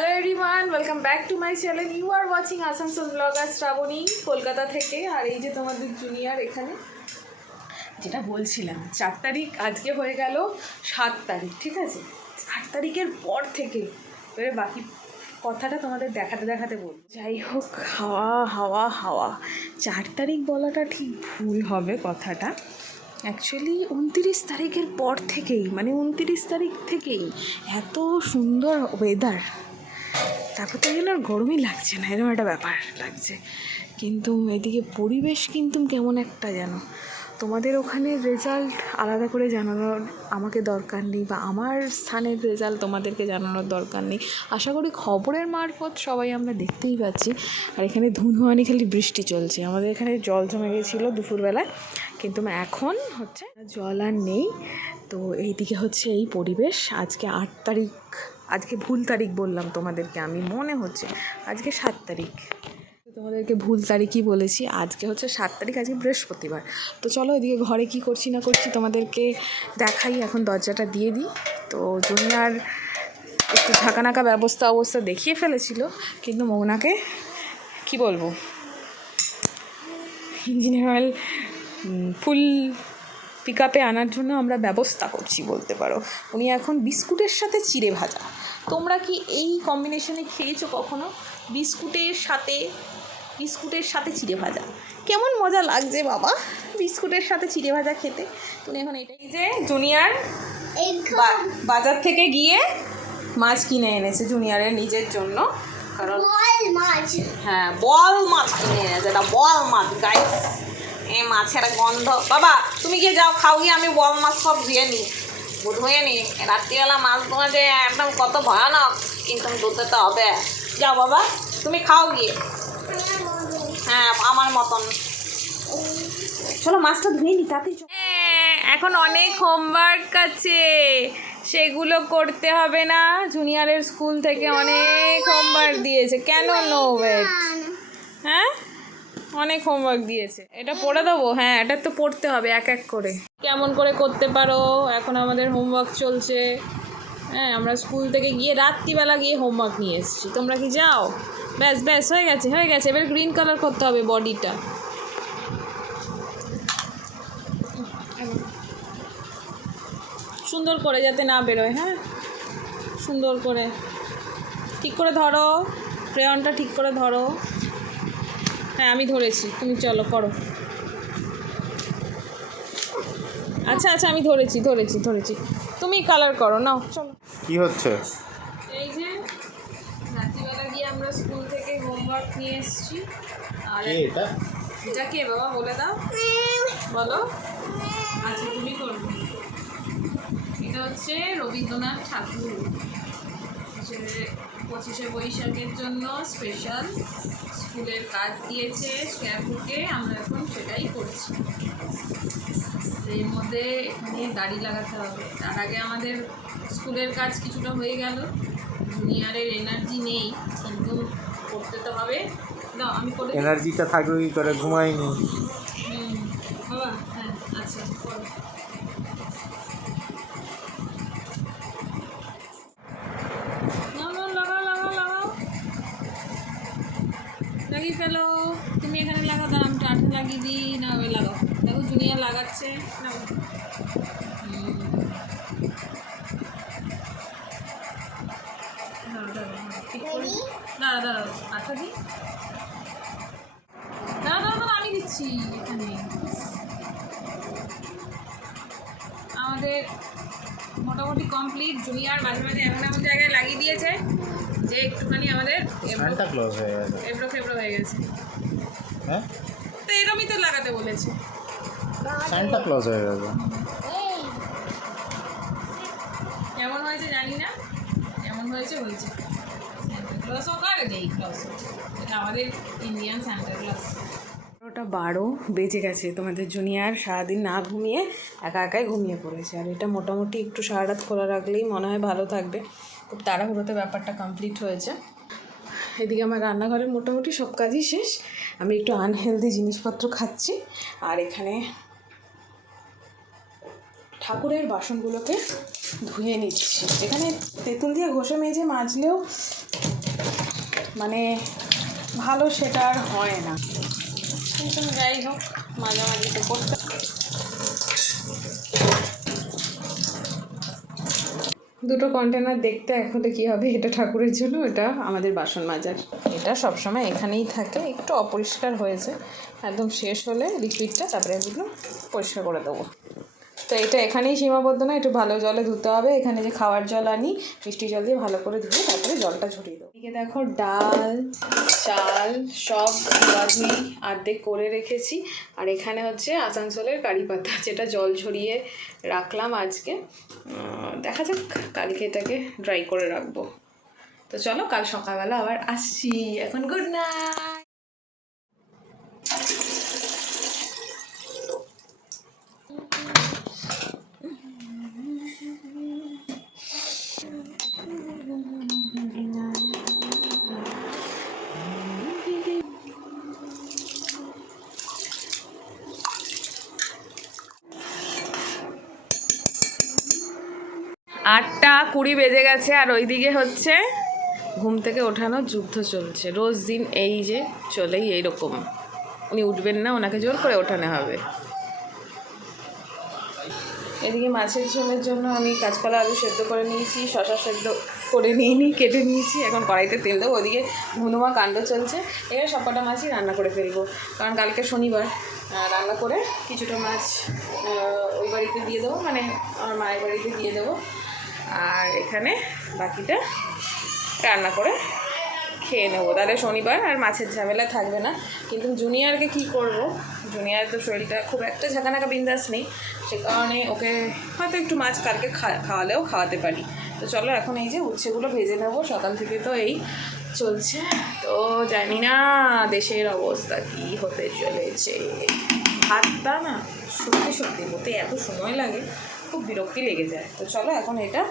Hello everyone, welcome back to my channel. You are watching Asansol blogger Shrabani Kolkata থেকে। আর এই যে তোমাদের জুনিয়র এখানে, যেটা বলছিলাম 4 তারিখ আজকে হয়ে গেল 7 তারিখ, ঠিক আছে? 8 তারিখের পর থেকে এবারে বাকি কথাটা তোমাদের দেখাতে দেখাতে বলবো। যাই হোক, হাওয়া হাওয়া হাওয়া 4 তারিখ বলাটা ঠিক ভুল হবে কথাটা। অ্যাকচুয়ালি 29 তারিখের পর থেকেই, মানে 29 তারিখ থেকেই এত সুন্দর ওয়েদার। তারপর তো যেন আর গরমই লাগছে না, এরকম একটা ব্যাপার লাগছে। কিন্তু এদিকে পরিবেশ কিন্তু কেমন একটা যেন। তোমাদের ওখানের রেজাল্ট আলাদা করে জানানোর আমাকে দরকার নেই, বা আমার স্থানের রেজাল্ট তোমাদেরকে জানানোর দরকার নেই। আশা করি খবরের মারফত সবাই আমরা দেখতেই পাচ্ছি। আর এখানে ধুনধুয়ানি খালি বৃষ্টি চলছে। আমাদের এখানে জল জমে গেছিলো দুপুরবেলায়, কিন্তু এখন হচ্ছে জল আর নেই। তো এইদিকে হচ্ছে এই পরিবেশ। আজকে 8 তারিখ, আজকে ভুল তারিখ বললাম তোমাদেরকে আমি, মনে হচ্ছে আজকে 7 তারিখ। তোমাদেরকে ভুল তারিখই বলেছি, আজকে হচ্ছে 7 তারিখ, আজকে বৃহস্পতিবার। তো চলো এদিকে ঘরে কি করছি না করছি তোমাদেরকে দেখাই। এখন দরজাটা দিয়ে দিই। তো জুনিয়ার একটু ঝাঁকানাকা অবস্থা দেখিয়ে ফেলেছিল, কিন্তু মৌনাকে কি বলবো, ইঞ্জিনিয়ার অয়েল ফুল পিক আপে আনার জন্য আমরা ব্যবস্থা করছি বলতে পারো। উনি এখন বিস্কুটের সাথে চিড়ে ভাজা। তোমরা কি এই কম্বিনেশনে খেয়েছো কখনো? বিস্কুটের সাথে চিড়ে ভাজা কেমন মজা লাগছে বাবা, বিস্কুটের সাথে চিড়ে ভাজা খেতে। তুমি এখন এটাই যে জুনিয়র বাজার থেকে গিয়ে মাছ কিনে এনেছে জুনিয়রের নিজের জন্য, কারণ হ্যাঁ বল মাছ কিনে এনেছে। এটা বল মাছ গাইস, এই মাছের গন্ধ। বাবা তুমি গিয়ে যাও, খাও গিয়ে, আমি বল মাছ সব ধুয়ে নিই। রাত্রিবেলা মাছ ধোয়া যে একদম কত ভয়ানক, কিন্তু ধুতে তো হবে। যাও বাবা, তুমি খাও গিয়ে। হ্যাঁ আমার মতন। চলো মাছটা ধুয়ে নি তাতেই। এখন অনেক হোমওয়ার্ক আছে, সেগুলো করতে হবে না? জুনিয়রের স্কুল থেকে অনেক হোমওয়ার্ক দিয়েছে। কেন নো ওয়েট? হ্যাঁ অনেক হোমওয়ার্ক দিয়েছে, এটা পড়ে দেবো? হ্যাঁ এটা তো পড়তে হবে এক এক করে। কেমন করে করতে পারো? এখন আমাদের হোমওয়ার্ক চলছে। হ্যাঁ আমরা স্কুল থেকে গিয়ে রাত্রিবেলা গিয়ে হোমওয়ার্ক নিয়ে এসেছি। তোমরা কি যাও? ব্যাস হয়ে গেছে। এবার গ্রিন কালার করতে হবে বডিটা। সুন্দর করে যাতে না বেরোয়। হ্যাঁ সুন্দর করে ঠিক করে ধরো, ক্রেয়নটা ঠিক করে ধরো। হ্যাঁ আমি ধরেছি, তুমি চলো করো। আচ্ছা আমি ধরেছি। তুমি কালার করো, নাও চলো। কি হচ্ছে? এই যে রাত্রিবেলা গিয়ে আমরা স্কুল থেকে হোমওয়ার্ক নিয়ে এসেছি। আর এটা কে বাবা বলে দাও, বলো। আচ্ছা তুমি করবে। এটা হচ্ছে রবীন্দ্রনাথ ঠাকুর 25শে বৈশাখের জন্য স্পেশাল স্কুলের কাজ দিয়েছে স্ক্র্যাপবুকে, আমরা এখন সেটাই করছি। এর মধ্যে এখানে দাড়ি লাগাতে হবে। তার আগে আমাদের স্কুলের কাজ কিছুটা হয়ে গেল। জুনিয়রের এনার্জি নেই, কিন্তু করতে তো হবে। দাও আমি করে। এনার্জিটা থাকবে কি করে? ঘুমাইনি। বাবা হ্যাঁ আচ্ছা করো। লাগাও লাগিয়ে ফেলো। তুমি এখানে লাগাও, দাঁড়া আমি টাটা লাগিয়ে দিই। না ওই লাগাও, দেখো জুনিয়র লাগাচ্ছে না। দাঁড়াও আঠা দিই। দাঁড়াও আমি দিচ্ছি। এখানে আমাদের মোটামুটি কমপ্লিট। জুনিয়র মাঝে এমন জায়গায় লাগিয়ে দিয়েছে যে একটুখানি আমাদের এবড়ো হয়ে গেছে। হ্যাঁ তো এরমই তো লাগাতে বলেছে। সান্টা ক্লজ হয়ে গেছে। কেমন হয়েছে জানি না, এমন হয়েছে ক্লজ হোক আর যেই ক্লজ হোক, এটা আমাদের ইন্ডিয়ান সান্টা ক্লজ। 12টা বেজে গেছে। তোমাদের জুনিয়র সারাদিন না ঘুমিয়ে একাই ঘুমিয়ে পড়েছে। আর এটা মোটামুটি একটু সারা রাত খোলা রাখলেই মনে হয় ভালো থাকবে। খুব তাড়াহুড়োতে ব্যাপারটা কমপ্লিট হয়েছে। এদিকে আমার রান্নাঘরের মোটামুটি সব কাজই শেষ। আমি একটু আনহেলদি জিনিসপত্র খাচ্ছি। আর এখানে ঠাকুরের বাসনগুলোকে ধুয়ে নিচ্ছি। এখানে তেঁতুল দিয়ে ঘষে মেজে মাজলেও মানে ভালো সেটা আর হয় না, কিন্তু যাই হোক মাঝামাঝি তো করতে। দুটো কন্টেনার দেখতে এক হলে কী হবে, এটা ঠাকুরের জন্য, এটা আমাদের বাসন মাজার। এটা সবসময় এখানেই থাকে, একটু অপরিষ্কার হয়েছে, একদম শেষ হলে লিকুইডটা তারপরে এগুলো পরিষ্কার করে দেবো। তো এটা এখানেই সীমাবদ্ধ না, একটু ভালো জলে ধুতে হবে। এখানে যে খাওয়ার জল আনি মিষ্টি জল দিয়ে ভালো করে ধুয়ে তারপরে জলটা ঝরিয়ে দেবো। এদিকে দেখো ডাল চাল সব ধোয়াধুয়ি আর্ধেক করে রেখেছি। আর এখানে হচ্ছে আসানসোলের কারি পাতা, যেটা জল ঝরিয়ে রাখলাম আজকে। দেখা যাক কালকে এটাকে ড্রাই করে রাখবো। তো চলো কাল সকালবেলা আবার আসছি। এখন গুড নাইট। আটটা 20 বেজে গেছে, আর ওইদিকে হচ্ছে ঘুম থেকে ওঠানোর যুদ্ধ চলছে। রোজ দিন এই যে চলেই এইরকম, উনি উঠবেন না, ওনাকে জোর করে ওঠানো হবে। এদিকে মাছের ঝোলের জন্য আমি কাঁচকলা আলু সেদ্ধ করে নিয়েছি, শশা সেদ্ধ করে কেটে নিয়েছি। এখন কড়াইতে তেল দেবো। ওদিকে ধুনুমা কাণ্ড চলছে। এবার সবকটা মাছই রান্না করে ফেলবো, কারণ কালকে শনিবার। রান্না করে কিছুটা মাছ ওই বাড়িতে দিয়ে দেবো, মানে আমার মায়ের বাড়িতে দিয়ে দেবো। আর এখানে বাকিটা রান্না করে খেয়ে নেবো, তাহলে শনিবার আর মাছের ঝামেলা থাকবে না। কিন্তু জুনিয়রকে কি করব, জুনিয়র তো শরীরটা খুব একটা ঝাঁকানাকা বিন্দাস নেই, সে কারণে ওকে হয়তো একটু মাছ কালকে খাওয়ালেও খাওয়াতে পারি। তো চলো এখন এই যে উচ্ছেগুলো ভেজে নেবো, সকাল থেকে তো এই চলছে। তো জানি না দেশের অবস্থা কী হতে চলেছে। ভাতটা না সত্যি সত্যি হতে এত সময় লাগে, খুব বিরক্তি লেগে যায়। তো চলো এখন এটা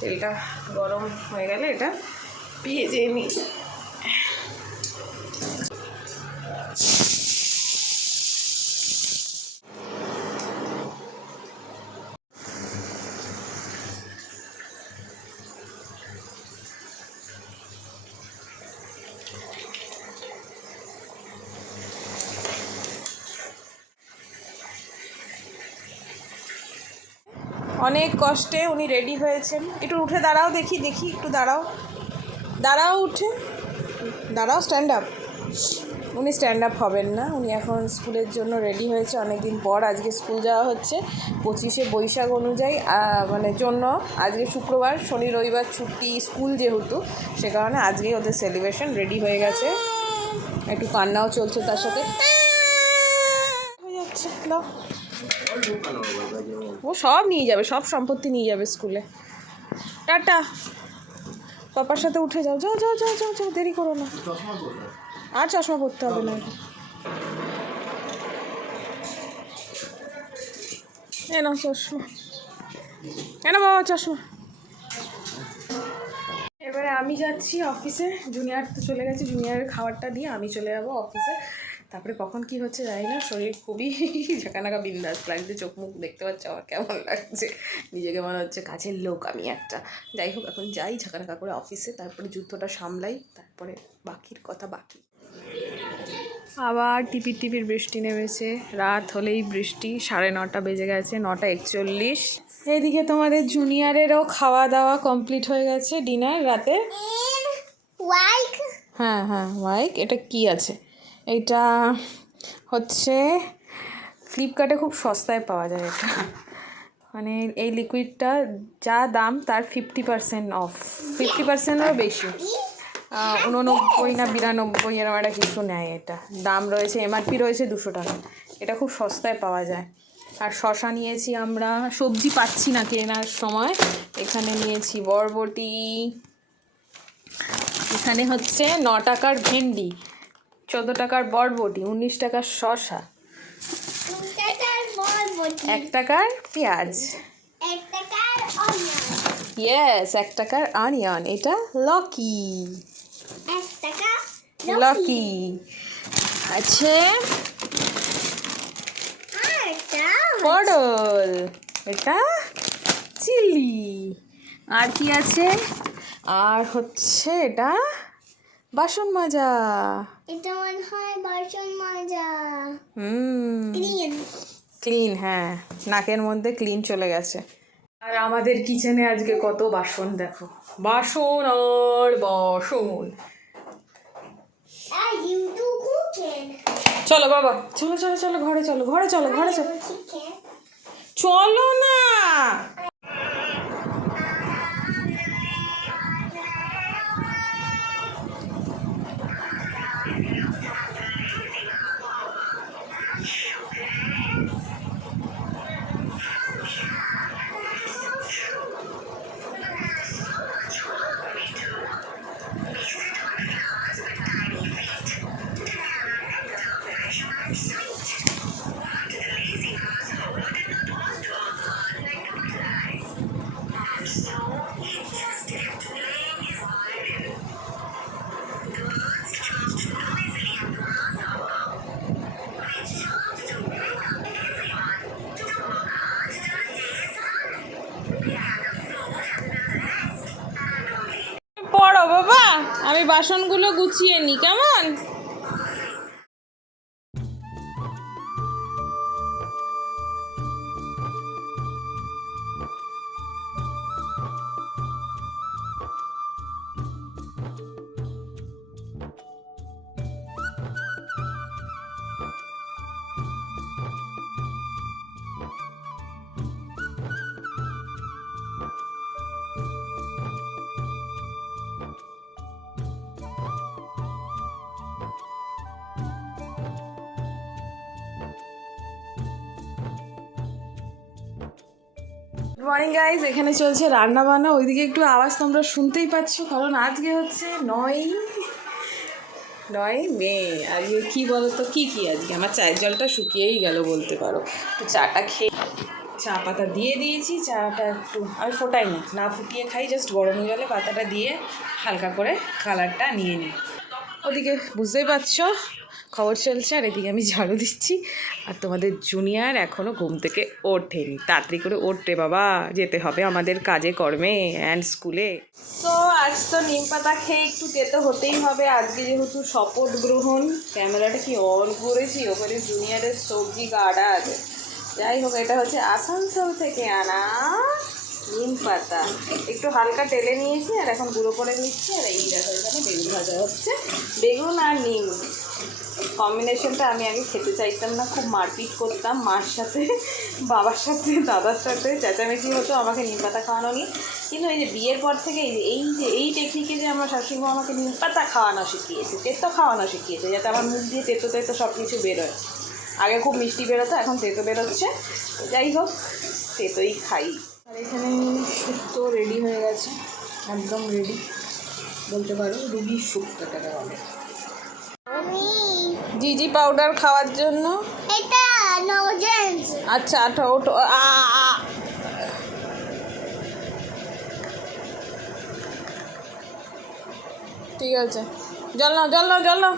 তেলটা গরম হয়ে গেলে এটা ভেজে নিই। অনেক কষ্টে উনি রেডি হয়েছেন। একটু উঠে দাঁড়াও, দেখি একটু দাঁড়াও উঠে দাঁড়াও, স্ট্যান্ড আপ। উনি স্ট্যান্ড আপ হবেন না, উনি এখন স্কুলের জন্য রেডি হয়েছে। অনেক দিন পর আজকে স্কুল যাওয়া হচ্ছে 25শে বৈশাখ অনুযায়ী, মানে জন্য আজকে শুক্রবার, শনি রবিবার ছুটি স্কুল যেহেতু, সে কারণে আজকেই ওদের সেলিব্রেশন। রেডি হয়ে গেছে, একটু কান্নাও চলছে তার সাথে। হয়ে যাচ্ছে, ও সব নিয়ে যাবে, সব সম্পত্তি নিয়ে যাবে স্কুলে। টাটা, পাপার সাথে উঠে যাও, যাও যাও যাও যাও যাও, দেরি করো না। আর চশমা পরতে হবে না। এ না চশমা, না বাবা চশমা। এবারে আমি যাচ্ছি অফিসে, জুনিয়র তো চলে গেছে, জুনিয়রের খাবারটা দিয়ে আমি চলে যাবো অফিসে। তারপরে কখন কি হচ্ছে জানি না, শরীর খুবই ঝাঁকানাকা বিন্দাস লাগছে, চোখ মুখ দেখতে পাচ্ছি আমার কেমন লাগছে, নিজেকে মনে হচ্ছে কাজের লোক আমি একটা। যাই হোক এখন যাই ঝাঁকানাকা করে অফিসে, তারপরে যুদ্ধটা সামলাই, তারপরে বাকির কথা বাকি। আবার টিপির বৃষ্টি নেমেছে, রাত হলেই বৃষ্টি। 9:30 বেজে গেছে, 9:41। এদিকে তোমাদের জুনিয়রেরও খাওয়া দাওয়া কমপ্লিট হয়ে গেছে, ডিনার রাতে। হ্যাঁ হ্যাঁ ওয়াইক, এটা কি আছে? এটা হচ্ছে ফ্লিপকার্টে খুব সস্তায় পাওয়া যায় এটা, মানে এই লিকুইডটা যা দাম তার 50% অফ, 50%এরও বেশি, 89 না 92 এরকম একটা কিছু নেয়। এটা দাম রয়েছে, এমআরপি রয়েছে 200 টাকা। এটা খুব সস্তায় পাওয়া যায়। আর শশা নিয়েছি আমরা, সবজি পাচ্ছি না কেনার সময়। এখানে নিয়েছি বরবটি, এখানে হচ্ছে 9 টাকার ভেন্ডি, 14 টাকার বরবটি, 19 টাকার শশা, 1 টাকার পেঁয়াজ, ইয়েস 1 টাকার অনিয়ন। এটা লকি, লকি আছে, পটল, এটা চিলি। আর কি আছে? আর হচ্ছে এটা বাসন মাজা। এটা মনে হয় বাসন মাজা। ক্লিন ক্লিন, হ্যাঁ, নাকের মধ্যে ক্লিন চলে গেছে। আর আমাদের কিচেনে আজকে কত বাসন দেখো, বাসন আর বাসন। You do cooking. চলো বাবা, চলো চলো চলো, ঘরে চলো, ঘরে চলো, ঘরে চলো, Chicken. চলো না। পড়ো বাবা, আমি বাসনগুলো গুছিয়ে নি, কেমন? গুড মর্নিং গাইজ, এখানে চলছে রান্না বান্না। ওইদিকে একটু আওয়াজ তোমরা শুনতেই পাচ্ছ, কারণ আজকে হচ্ছে 9 মে। আর ইয়ে কী বলো তো, কী আজকে আমার চায়ের জলটা শুকিয়েই গেল বলতে পারো। একটু চাটা খেয়ে চা পাতা দিয়ে দিয়েছি, চাটা একটু আমি ফোটাই না ফুটিয়ে খাই, জাস্ট গরম হয়ে গেলে পাতাটা দিয়ে হালকা করে কালারটা নিয়ে নিই। ওদিকে বুঝতেই পারছো খবর চলছে, আর এদিকে আমি ঝাড়ু দিচ্ছি। আর তোমাদের জুনিয়র এখনও ঘুম থেকে ওঠেনি, তাড়াতাড়ি করে ওঠে বাবা, যেতে হবে আমাদের কাজে কর্মে অ্যান্ড স্কুলে। তো আজ তো নিম পাতা খেয়ে একটু তেতো হতেই হবে, আজকে যেহেতু শপথ গ্রহণ। ক্যামেরাটা কি অন করেছি, ওখানে জুনিয়রের সবজি কাটা আছে। যাই হোক, এটা হচ্ছে আসানসোল থেকে আনা নিম পাতা, একটু হালকা টেলে নিয়েছি আর এখন গুঁড়ো করে নিচ্ছি। আর এই দেখো এখানে বেগুন ভাজা হচ্ছে, বেগুন আর নিম কম্বিনেশনটা আমি আগে খেতে চাইতাম না, খুব মারপিট করতাম মার সাথে, বাবার সাথে, দাদার সাথে, চেঁচামেচি হতো আমাকে নিম পাতা খাওয়ানো নিয়ে। কিন্তু এই যে বিয়ের পর থেকে এই টেকনিকে যে আমার শাশুড়িমা আমাকে নিম পাতা খাওয়ানো শিখিয়েছে, তেতো খাওয়ানো শিখিয়েছে, যাতে আমার মুখ দিয়ে তেতো তেতো সব কিছু বেরোয়। আগে খুব মিষ্টি বেরোতো, এখন তেতো বেরোচ্ছে। যাই হোক, তেতোই খাই। আর এখানে শুক্তো রেডি হয়ে গেছে, একদম রেডি বলতে পারো, রুগীর শুক্তোটাকে বলে। জিজি পাউডার খাওয়ার জন্য এটা নজেন্স। আচ্ছা, ওঠো। ঠিক আছে, জল নাও।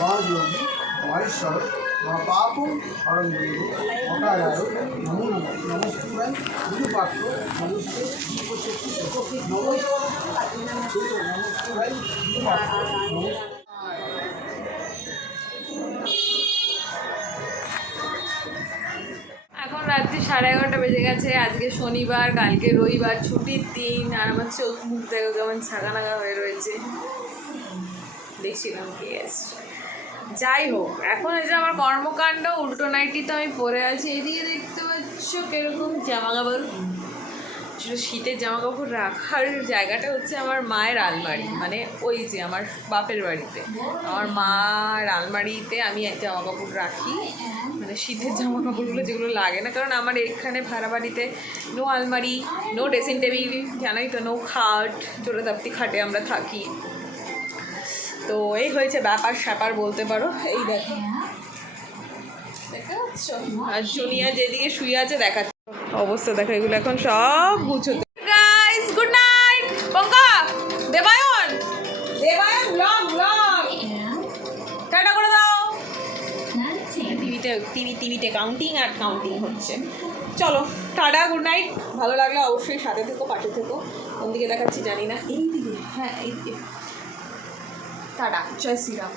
মহাযোগী মহেশ্বর পাপম অরঙ্গদেব অকারায় নমো নম নমস্তুরায় গুরুপাত্র নমস্তে নমস্তুরায় গুরুপাত্র এখন রাত্রি 11:30 বেজে গেছে। আজকে শনিবার, কালকে রবিবার, ছুটির দিন। আর আমার চোখ মুখ দেখো কেমন ছাগা নাগা হয়ে রয়েছে, দেখছিলাম কি এসছে। যাই হোক, এখন এই যে আমার কর্মকাণ্ড, উল্টো নাইটি তো আমি পরে আছি। এদিকে দেখতে পাচ্ছ দেখছো কিরকম জামা কাপড়, শীতের জামা কাপড় রাখার জায়গাটা হচ্ছে আমার মায়ের আলমারি, মানে ওই যে আমার বাপের বাড়িতে আমার মার আলমারিতে আমি জামা কাপড় রাখি, মানে শীতের জামা কাপড়গুলো যেগুলো লাগে না, কারণ আমার এখানে ভাড়া বাড়িতে নো আলমারি, নো ড্রেসিং টেবিল, জানোই তো, নো খাট, চোরা তাপ্তি খাটে আমরা থাকি। তো এই হয়েছে ব্যাপার স্যাপার বলতে পারো। এই দেখো, দেখতে পাচ্ছ, আর জুনিয়া যেদিকে শুয়ে আছে দেখাচ্ছে অবস্থা দেখো, এগুলো এখন সব গুছোতে। Guys good night. পঙ্কা, দেবায়ন, দেবায়ন ব্লগ টাটা করে দাও। টিভিতে কাউন্টিং আর কাউন্টিং হচ্ছে। চলো টাটা, গুড নাইট। ভালো লাগলে অবশ্যই সাথে থেকো, পাশে থেকো। কোন দিকে দেখাচ্ছি জানি না, এই দিকে, হ্যাঁ এই দিকে। টাটা, জয় শ্রীরাম।